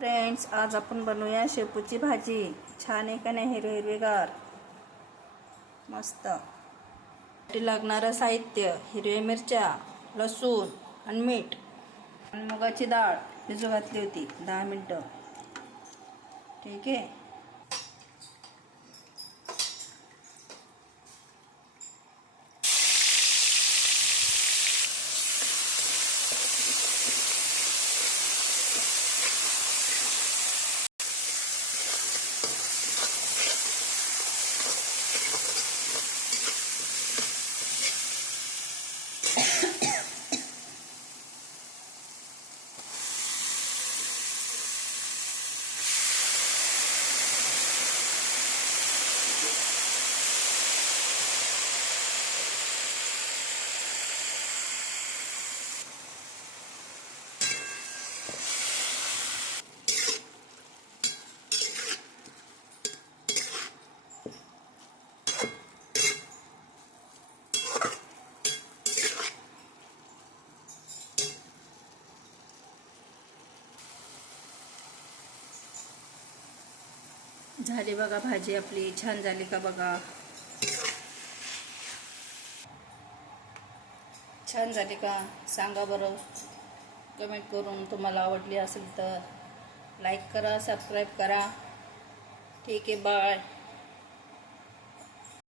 Friends, आज आपण बनवूया शेपूची भाजी. छान आहे का नाही? हिरवेगार मस्त. लागणारं साहित्य: हिरव्या मिरच्या, लसूण आणि मीठ आणि मुगाची डाळ भिजू घातली होती 10 मिनिटं. ठीक आहे. झाली बघा भाजी आपली. छान झाली का बघा. छान झाली का सांगा बरं कमेंट करून. तुम्हाला आवडली असेल तर लाईक करा, सबस्क्राईब करा. ठीक आहे, बाय.